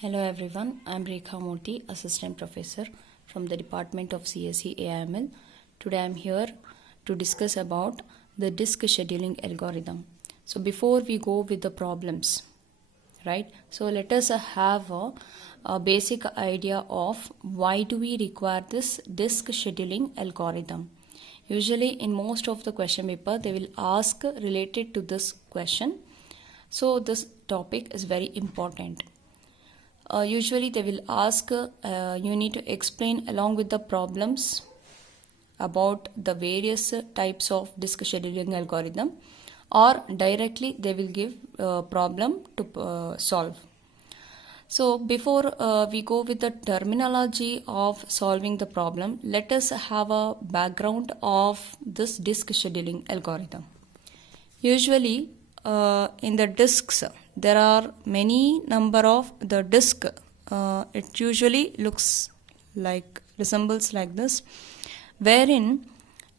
Hello everyone, I am Rekha Murthy, Assistant Professor from the Department of CSE AIML. Today I am here to discuss about the disk scheduling algorithm. So before we go with the problems, right? So let us have a basic idea of why do we require this disk scheduling algorithm. Usually in most of the question paper they will ask related to this question. So this topic is very important. Usually they will ask you need to explain along with the problems about the various types of disk scheduling algorithm, or directly they will give problem to solve. So before we go with the terminology of solving the problem, let us have a background of this disk scheduling algorithm. Usually in the disks there are many number of the disk. It usually resembles like this, wherein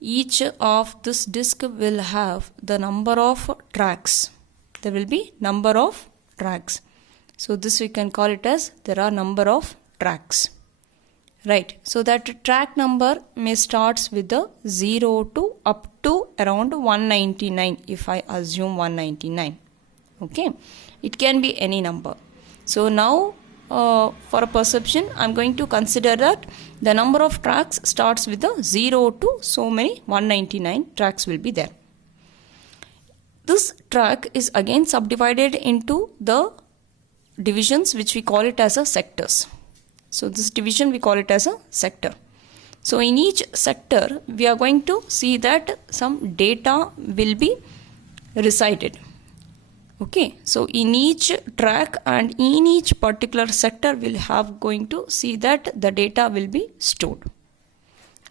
each of this disk will have the number of tracks. There will be number of tracks. So this we can call it as there are number of tracks. Right, so that track number may starts with the 0 to up to around 199, if I assume 199. Okay, it can be any number. So now for a perception I am going to consider that the number of tracks starts with the 0 to so many 199 tracks will be there. This track is again subdivided into the divisions which we call it as a sectors. So this division we call it as a sector. So in each sector we are going to see that some data will be resided. Okay, so in each track and in each particular sector we'll have going to see that the data will be stored,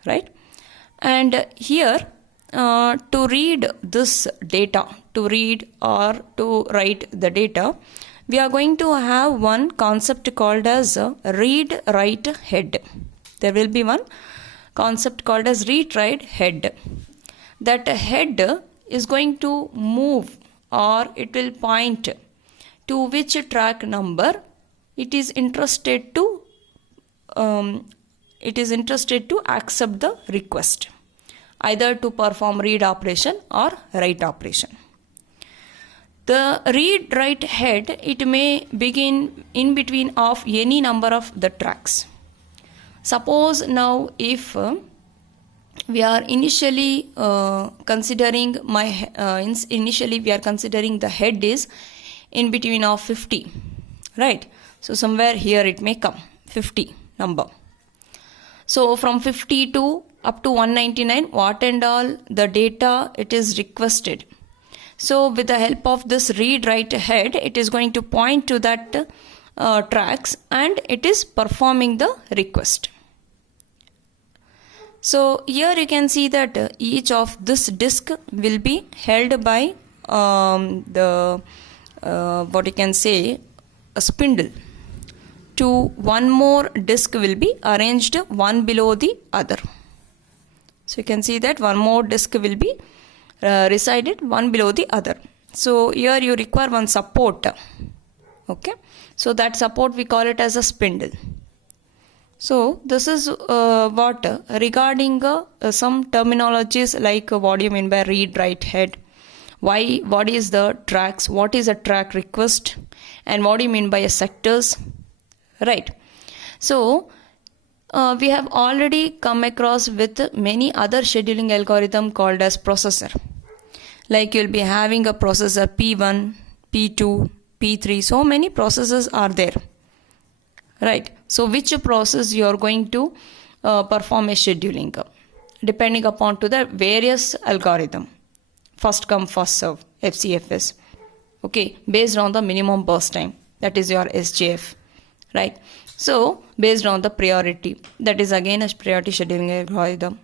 right? And here to read this data, to read or to write the data, we are going to have one concept called as read-write head. There will be one concept called as read-write head. That head is going to move, or it will point to which track number it is interested to accept the request, either to perform read operation or write operation. The read-write head, it may begin in between of any number of the tracks. Suppose now if we are initially considering the head is in between of 50, right? So somewhere here it may come 50 number. So from 50 to up to 199, what and all the data it is requested. So with the help of this read-write head, it is going to point to that tracks and it is performing the request. So here you can see that each of this disk will be held by a spindle. To one more disk will be arranged one below the other. So you can see that one more disk will be resided one below the other. So here you require one support. Okay, so that support we call it as a spindle. So this is what regarding some terminologies like what do you mean by read-write head, what is the tracks, what is a track request, and what do you mean by a sectors, right? So we have already come across with many other scheduling algorithm called as processor. Like you'll be having a processor P1, P2, P3, so many processes are there, right? So which process you are going to perform a scheduling depending upon to the various algorithm, first come first serve, FCFS, okay, based on the minimum burst time, that is your SJF, right? So based on the priority, that is again a priority scheduling algorithm.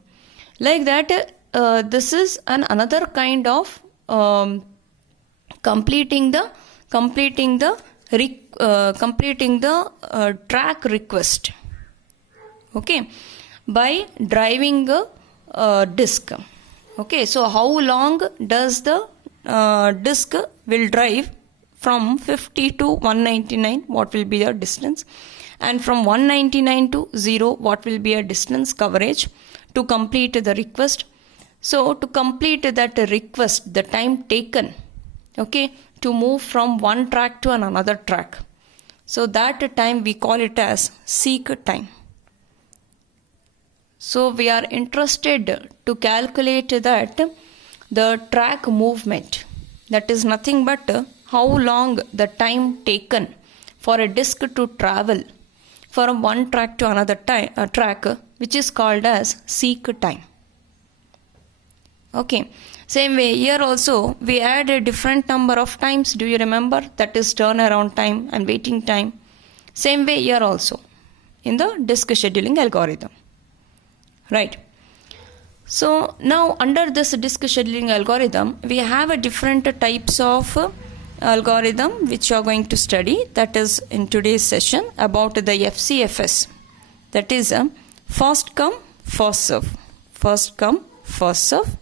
Like that, this is another kind of completing the track request, okay, by driving a disk. Okay, so how long does the disk will drive from 50 to 199, what will be the distance? And from 199 to 0, what will be a distance coverage to complete the request? So to complete that request, the time taken, okay, to move from one track to another track. So that time we call it as seek time. So we are interested to calculate that the track movement, that is nothing but how long the time taken for a disk to travel from one track to another track, which is called as seek time. Okay, same way here also we add a different number of times. Do you remember? That is turnaround time and waiting time. Same way here also in the disk scheduling algorithm. Right. So now under this disk scheduling algorithm, we have a different types of algorithm which you are going to study. That is in today's session about the FCFS. That is a first come, first serve. First come, first serve.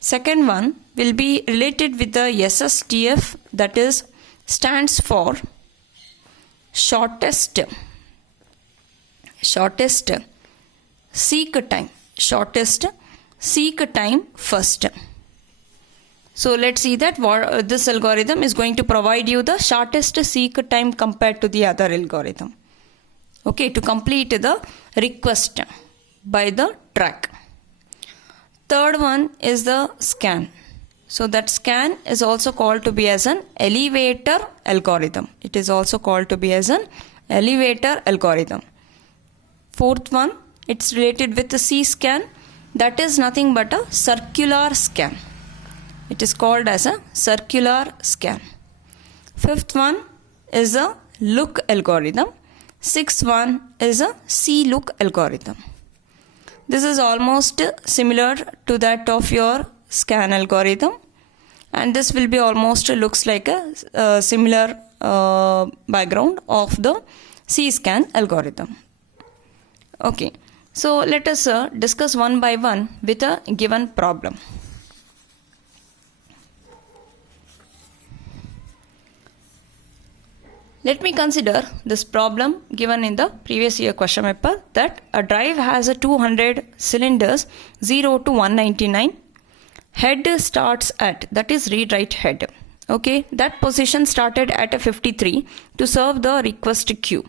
Second one will be related with the SSTF, that is stands for shortest seek time. Shortest seek time first. So let's see that this algorithm is going to provide you the shortest seek time compared to the other algorithm. Okay, to complete the request by the track. Third one is the scan. So that scan is also called to be as an elevator algorithm. It is also called to be as an elevator algorithm. Fourth one, it's related with the C-scan. That is nothing but a circular scan. It is called as a circular scan. Fifth one is a look algorithm. Sixth one is a C-look algorithm. This is almost similar to that of your scan algorithm, and this will be almost looks like a similar background of the C-scan algorithm. Okay, so let us discuss one by one with a given problem. Let me consider this problem given in the previous year question paper, that a drive has a 200 cylinders 0 to 199. Head starts at, that is read write head. Okay, that position started at a 53 to serve the request queue.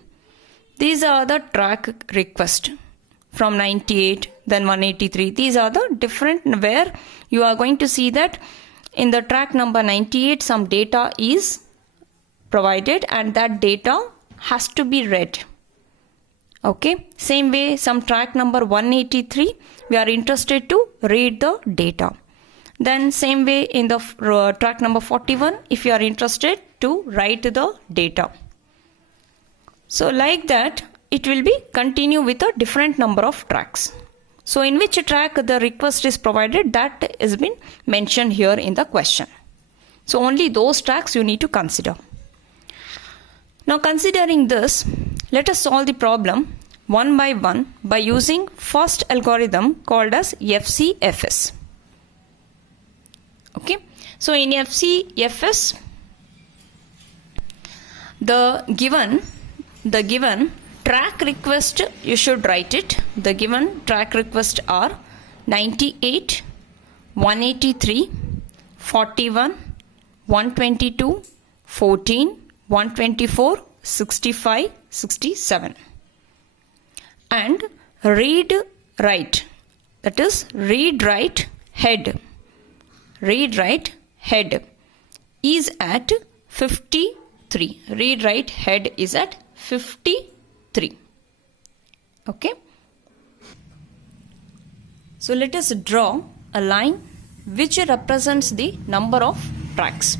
These are the track request from 98, then 183. These are the different where you are going to see that in the track number 98 some data is provided and that data has to be read. Okay, same way some track number 183 we are interested to read the data. Then same way in the track number 41 if you are interested to write the data. So like that it will be continue with a different number of tracks. So in which track the request is provided, that has been mentioned here in the question. So only those tracks you need to consider. Now considering this, let us solve the problem one by one by using first algorithm called as FCFS. Okay, so in FCFS, the given track request, you should write it. The given track requests are 98, 183, 41, 122, 14, 124, 65, 67. And read write, that is read write head. Read write head is at 53. Read write head is at 53. Okay. So let us draw a line which represents the number of tracks.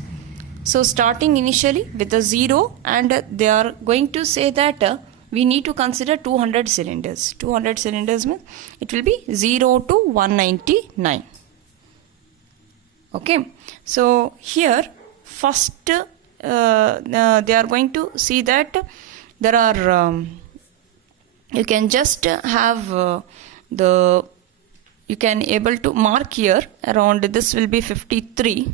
So starting initially with a 0, and they are going to say that we need to consider 200 cylinders. 200 cylinders means it will be 0 to 199. Okay. So here first they are going to see that there are you can just have you can able to mark here around this will be 53.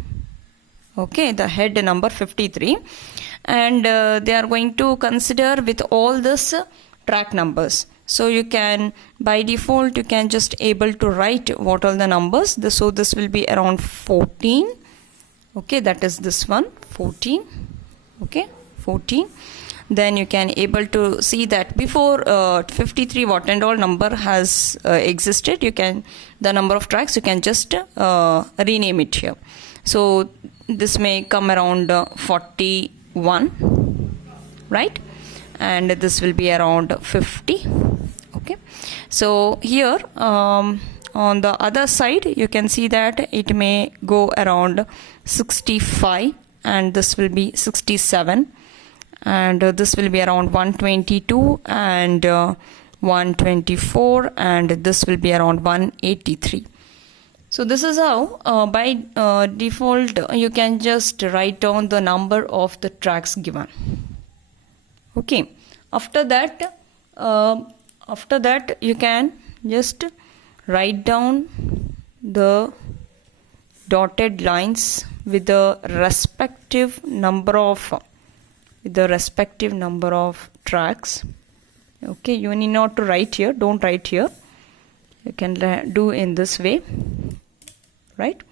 Okay, the head number 53, and they are going to consider with all this track numbers. So you can, by default, you can just able to write what are the numbers. So this will be around 14. Okay, that is this one, 14. Okay, 14. Then you can able to see that before 53 what and all number has existed, you can, the number of tracks, you can just rename it here. So this may come around 41, right? And this will be around 50. Okay, so here on the other side you can see that it may go around 65, and this will be 67, and this will be around 122 and 124, and this will be around 183. So this is how by default you can just write down the number of the tracks given. Okay, after that you can just write down the dotted lines with the respective number of tracks. Okay, you need not to write here, don't write here, you can do in this way, right?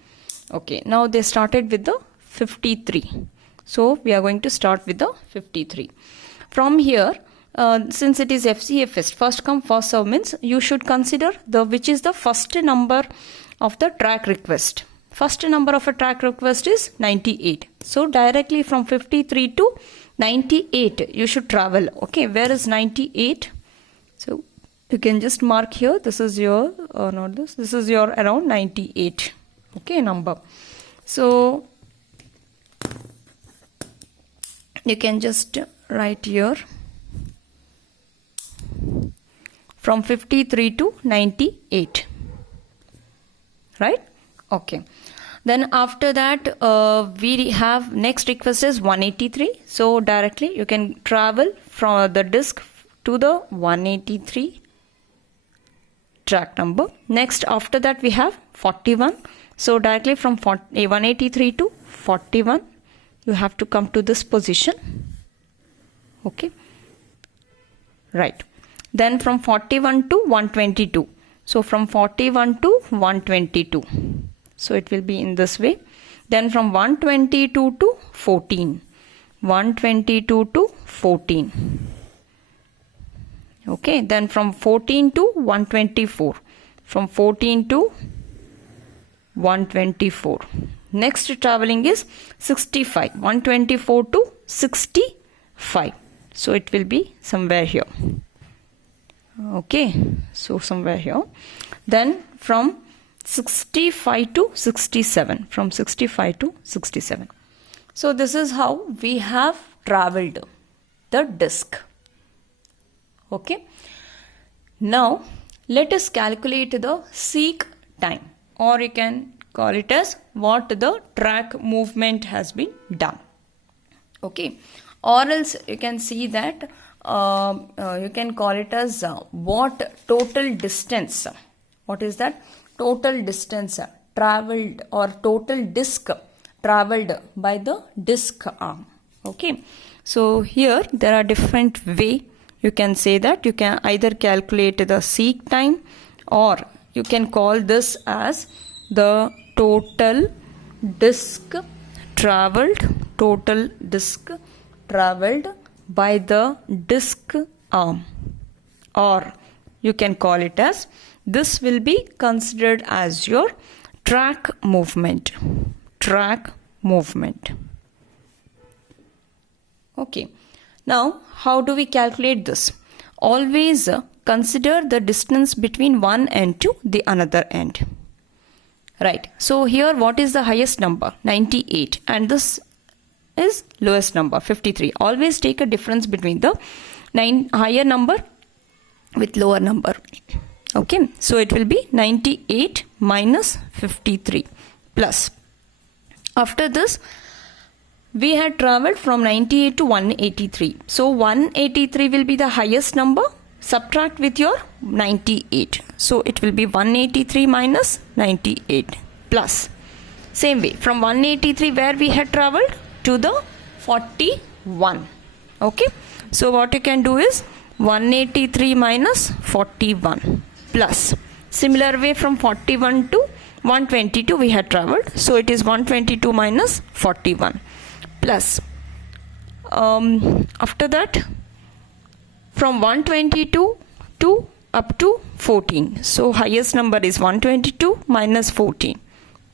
Okay, now they started with the 53, so we are going to start with the 53. From here, since it is FCA first come first serve, means you should consider which is the first number of the track request. First number of a track request is 98. So directly from 53 to 98 you should travel. Okay, where is 98? So you can just mark here, this is your this is your around 98. Okay, number. So you can just write here from 53 to 98, right? Okay, then after that we have next request is 183. So directly you can travel from the disk to the 183 track number. Next after that we have 41. So directly from 183 to 41 you have to come to this position. Okay, right. Then from 41 to 122. So from 41 to 122. So it will be in this way. Then from 122 to 14. 122 to 14. Okay, then from 14 to 124. From 14 to 124. Next traveling is 65. 124 to 65. So it will be somewhere here. Okay, so somewhere here. Then from 65 to 67. From 65 to 67. So this is how we have traveled the disk. Okay. Now let us calculate the seek time, or you can call it as what the track movement has been done. Okay, or else you can see that you can call it as what total distance. What is that? Total distance traveled, or total disk traveled by the disk arm. Okay, so here there are different way you can say that. You can either calculate the seek time, or you can call this as the total disk traveled, total disk traveled by the disk arm, or you can call it as, this will be considered as your track movement. Track movement. Okay, now how do we calculate this? Always consider the distance between one end to the another end. Right, so here what is the highest number? 98, and this is lowest number, 53. Always take a difference between the higher number with lower number. Okay, so it will be 98 minus 53 plus. After this, we had traveled from 98 to 183. So 183 will be the highest number. Subtract with your 98. So it will be 183 minus 98 plus. Same way, from 183 where we had traveled to the 41. Okay, so what you can do is 183 minus 41 plus. Similar way, from 41 to 122 we had traveled, so it is 122 minus 41 plus. After that, from 122 to up to 14, so highest number is 122 minus 14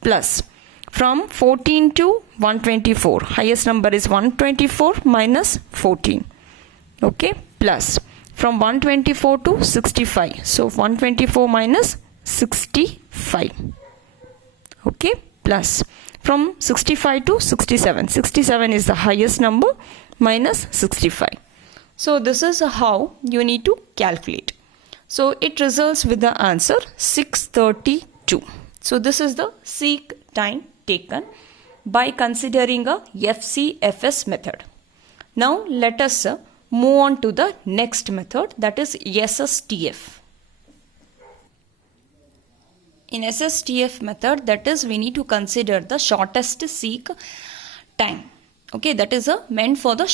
plus. From 14 to 124, highest number is 124 minus 14. Okay, plus. From 124 to 65, so 124 minus 65. Okay, plus. From 65 to 67, 67 is the highest number, minus 65. So this is how you need to calculate. So it results with the answer 632. So this is the seek time taken by considering a FCFS method. Now let us move on to the next method, that is SSTF. In SSTF method, that is, we need to consider the shortest seek time. Okay, that is meant for the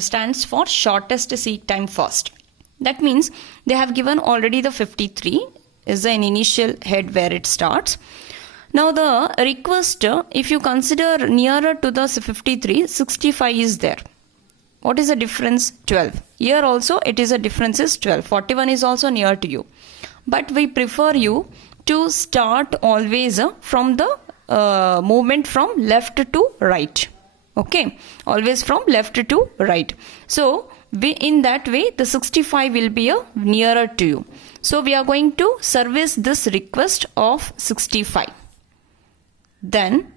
stands for shortest seek time first. That means they have given already the 53 is an initial head where it starts. Now the request, if you consider nearer to the 53, 65 is there. What is the difference? 12. Here also it is a difference is 12. 41 is also near to you. But we prefer you to start always from the movement from left to right. Okay, always from left to right. So in that way the 65 will be nearer to you. So we are going to service this request of 65. Then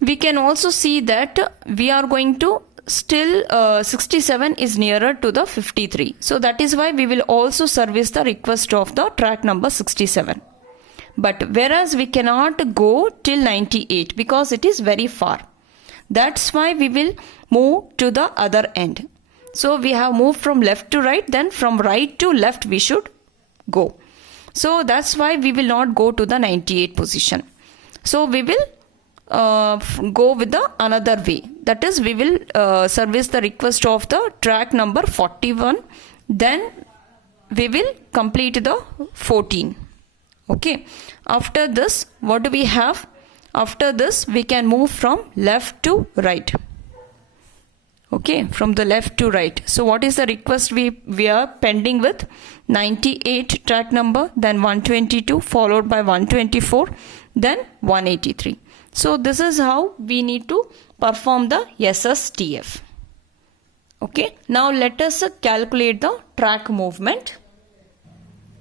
we can also see that we are going to still 67 is nearer to the 53. So that is why we will also service the request of the track number 67. But whereas we cannot go till 98 because it is very far. That's why we will move to the other end. So we have moved from left to right, then from right to left we should go. So that's why we will not go to the 98 position. So we will go with the another way. That is, we will service the request of the track number 41. Then we will complete the 14. Okay. After this, what do we have? After this, we can move from left to right. Okay, from the left to right. So what is the request we are pending with? 98 track number, then 122, followed by 124, then 183. So this is how we need to perform the SSTF. Okay, now let us calculate the track movement.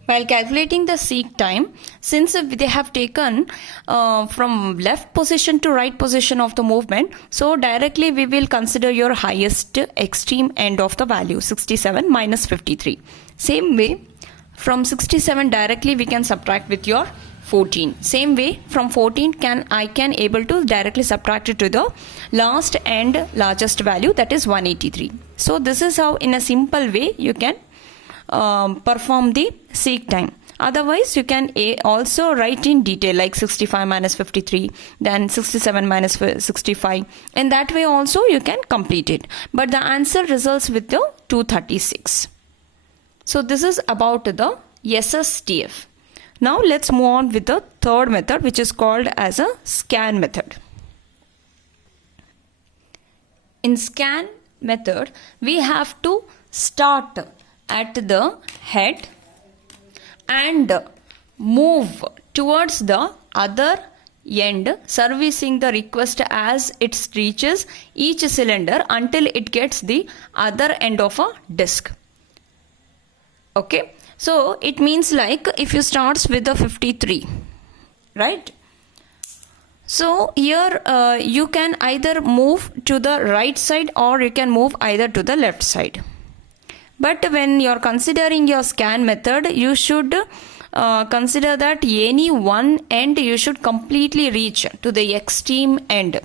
While calculating the seek time, since they have taken from left position to right position of the movement, so directly we will consider your highest extreme end of the value, 67 minus 53. Same way, from 67 directly we can subtract with your 14. Same way, from 14 I can able to directly subtract it to the last and largest value, that is 183. So this is how in a simple way you can perform the seek time. Otherwise you can also write in detail like 65 minus 53, then 67 minus 65. In that way also you can complete it. But the answer results with the 236. So this is about the SSTF. Now let's move on with the third method, which is called as a scan method. In scan method, we have to start at the head and move towards the other end, servicing the request as it reaches each cylinder until it gets the other end of a disc. Okay, so it means like if you starts with the 53, right? So here you can either move to the right side or you can move either to the left side. But when you are considering your scan method, you should consider that any one end you should completely reach to the extreme end.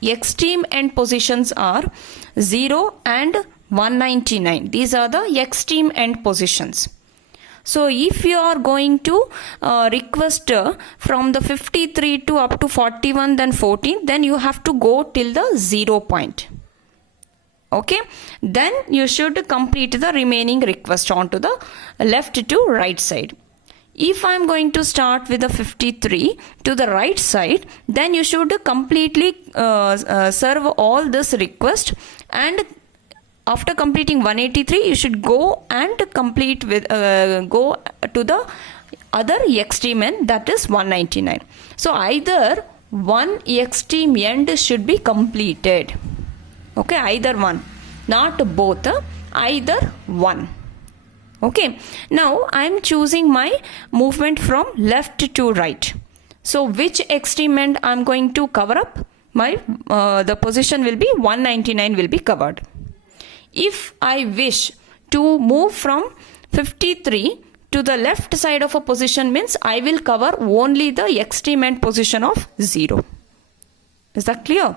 Extreme end positions are 0 and 199. These are the extreme end positions. So if you are going to request from the 53 to up to 41, then 14, then you have to go till the 0 point. Okay, then you should complete the remaining request onto the left to right side. If I am going to start with the 53 to the right side, then you should completely serve all this request, and after completing 183, you should go and complete with go to the other extreme end, that is 199. So either one extreme end should be completed. Okay, either one, not both, either one. Okay, now I am choosing my movement from left to right. So which extreme end I am going to cover up? My the position will be 199 will be covered. If I wish to move from 53 to the left side of a position, means I will cover only the extreme end position of 0. Is that clear?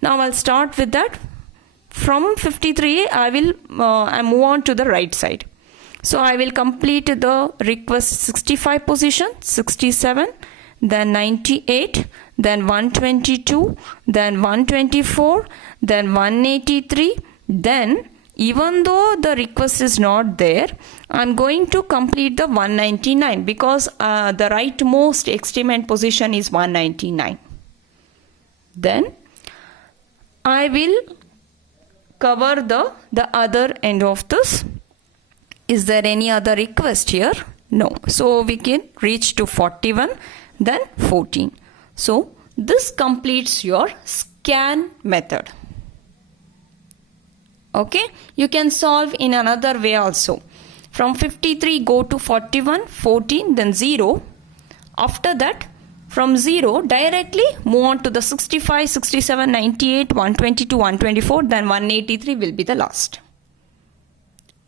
Now I'll start with that. From 53, I move on to the right side. So I will complete the request 65 position, 67, then 98, then 122, then 124, then 183. Then even though the request is not there, I'm going to complete the 199 because the rightmost extreme end position is 199. Then I will cover the other end of this. Is there any other request here? No. So we can reach to 41, then 14. So this completes your scan method. Okay, you can solve in another way also. From 53 go to 41, 14, then 0. After that, from 0 directly move on to the 65, 67, 98, 122, 124, then 183 will be the last.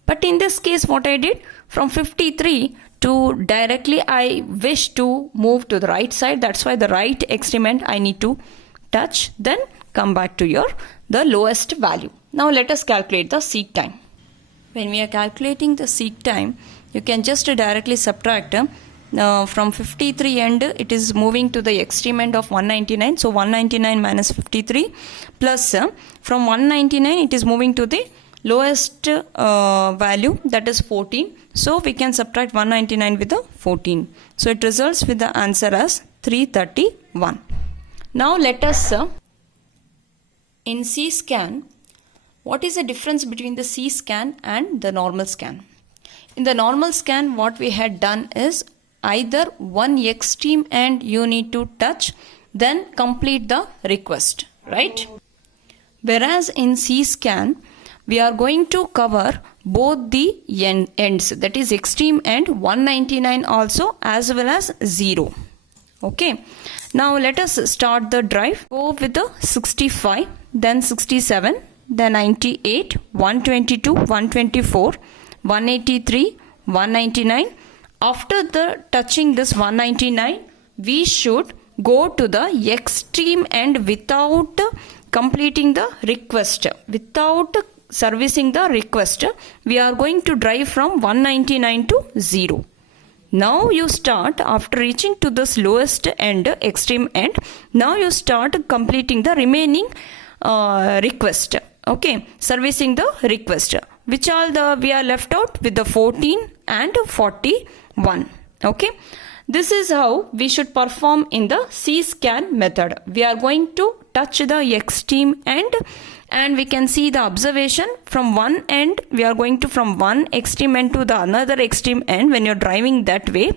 But in this case, what I did, from 53 to directly I wish to move to the right side. That's why the right extreme end I need to touch, then come back to the lowest value. Now let us calculate the seek time. When we are calculating the seek time, you can just directly subtract from 53 end, it is moving to the extreme end of 199. So 199 minus 53 plus from 199 it is moving to the lowest value, that is 14. So we can subtract 199 with the 14. So it results with the answer as 331. Now let us in C scan, what is the difference between the C scan and the normal scan? In the normal scan, what we had done is either one extreme end you need to touch, then complete the request, right? Whereas in C scan, we are going to cover both the ends, that is extreme end 199 also as well as 0. Okay, now let us start the drive. Go with the 65, then 67, then 98, 122, 124, 183, 199. After the touching this 199, we should go to the extreme end without completing the request, without servicing the request. We are going to drive from 199 to 0. Now you start, after reaching to this lowest end, extreme end, now you start completing the remaining request. Okay, servicing the request. Which all we are left out with the 14 and 41. Okay, this is how we should perform in the C scan method. We are going to touch the extreme end, and we can see the observation from one end. We are going to from one extreme end to the another extreme end. When you're driving that way,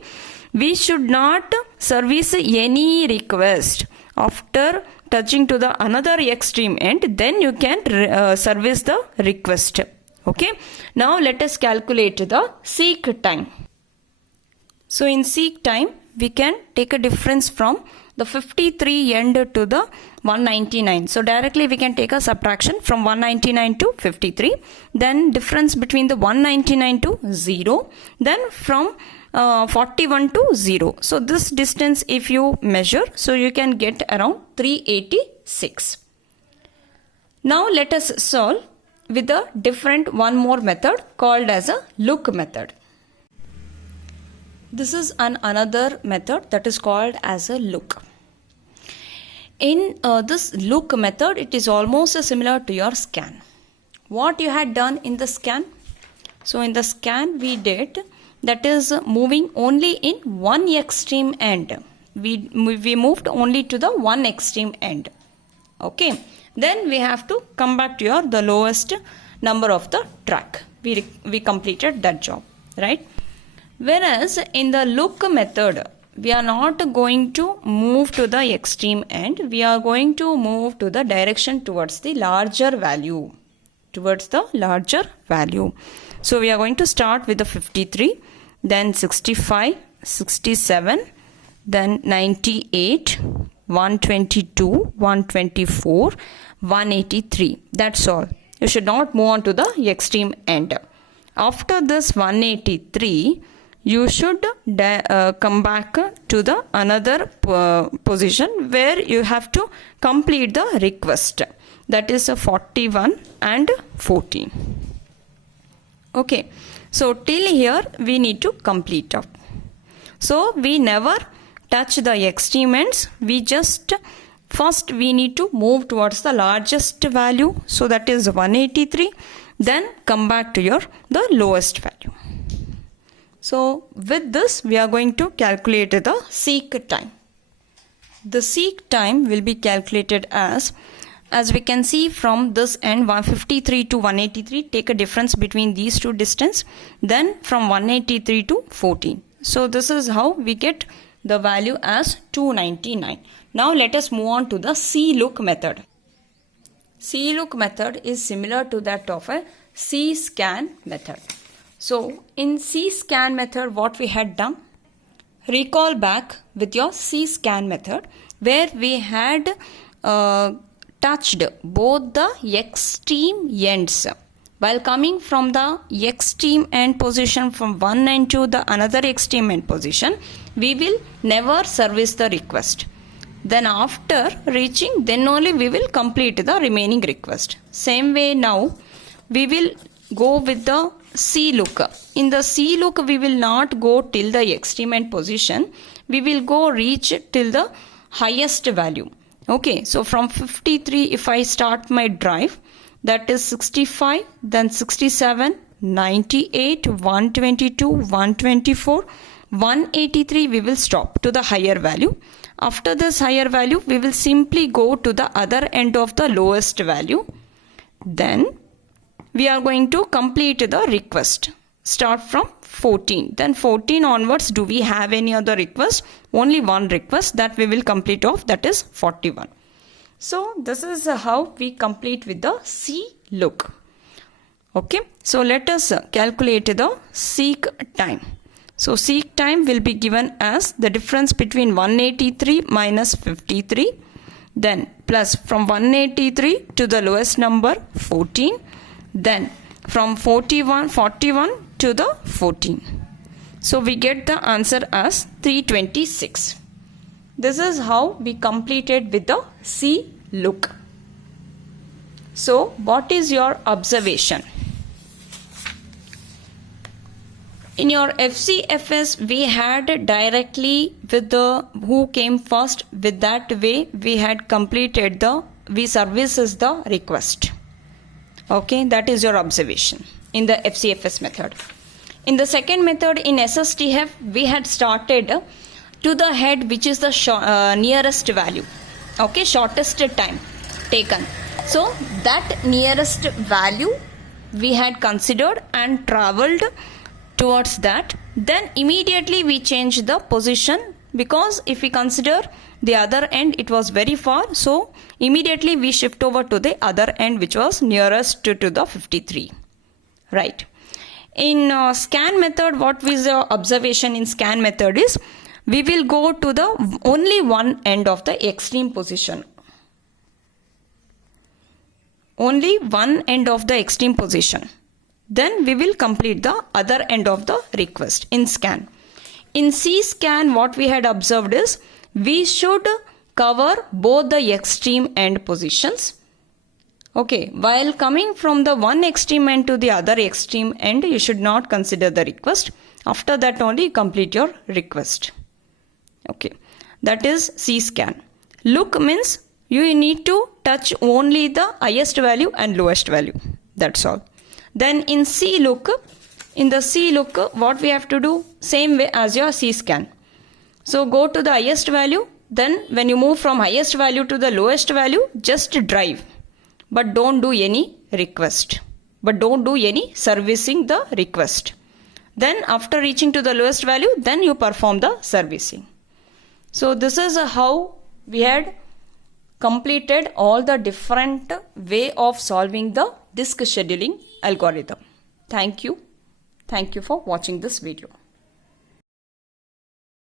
we should not service any request. After touching to the another extreme end, then you can service the request. Okay, now let us calculate the seek time. So in seek time, we can take a difference from the 53 end to the 199. So directly we can take a subtraction from 199 to 53. Then difference between the 199 to 0. Then from 41 to 0. So this distance if you measure, so you can get around 386. Now let us solve with a different one more method called as a look method. This is another method that is called as a look. In this look method, it is almost similar to your scan. What you had done in the scan? So in the scan we did, that is moving only in one extreme end. We moved only to the one extreme end. Okay. Then we have to come back to the lowest number of the track. We completed that job, right? Whereas in the look method, we are not going to move to the extreme end. We are going to move to the direction towards the larger value. So we are going to start with the 53, then 65, 67, then 98, 122, 124, 183. That's all. You should not move on to the extreme end. After this 183, you should come back to the another position where you have to complete the request. That is 41 and 14. Okay. So till here we need to complete up. So we never touch the extreme ends. We just first we need to move towards the largest value. So that is 183. Then come back to the lowest value. So with this we are going to calculate the seek time. The seek time will be calculated as we can see from this end 153 to 183, take a difference between these two distance, then from 183 to 14. So this is how we get the value as 299. Now let us move on to the C-look method. C-look method is similar to that of a C-scan method. So in C-scan method, what we had done? Recall back with your C-scan method where we had touched both the extreme ends. While coming from the extreme end position from one end to the another extreme end position, we will never service the request. Then after reaching, then only we will complete the remaining request. Same way now, we will go with the C look. In the C look, we will not go till the extreme end position. We will go reach till the highest value. Okay, so from 53, if I start my drive, that is 65, then 67, 98, 122, 124, 183, we will stop to the higher value. After this higher value, we will simply go to the other end of the lowest value. Then we are going to complete the request. Start from 14. Then 14 onwards, do we have any other request? Only one request that we will complete off, that is 41. So this is how we complete with the C look. Okay. So let us calculate the seek time. So seek time will be given as the difference between 183 minus 53. Then plus from 183 to the lowest number 14. Then from 41 to the 14. So we get the answer as 326. This is how we completed with the C look. So what is your observation? In your FCFS, we had directly with the who came first, with that way we had completed we services the request. Okay, that is your observation in the FCFS method. In the second method, in SSTF, we had started to the head, which is the nearest value. Okay, shortest time taken. So that nearest value we had considered and traveled towards that. Then immediately we change the position, because if we consider the other end, it was very far. So immediately we shift over to the other end, which was nearest to the 53. Right. In scan method, what was the observation in scan method is, we will go to the only one end of the extreme position. Only one end of the extreme position. Then we will complete the other end of the request in scan. In C scan, what we had observed is, we should cover both the extreme end positions. Okay, while coming from the one extreme end to the other extreme end, you should not consider the request. After that only you complete your request. Okay, that is C scan. Look means you need to touch only the highest value and lowest value. That's all. Then in C look, what we have to do? Same way as your C scan. So go to the highest value. Then when you move from highest value to the lowest value, just drive. But don't do any request. But don't do any servicing the request. Then after reaching to the lowest value, then you perform the servicing. So this is how we had completed all the different way of solving the disk scheduling algorithm. Thank you. Thank you for watching this video.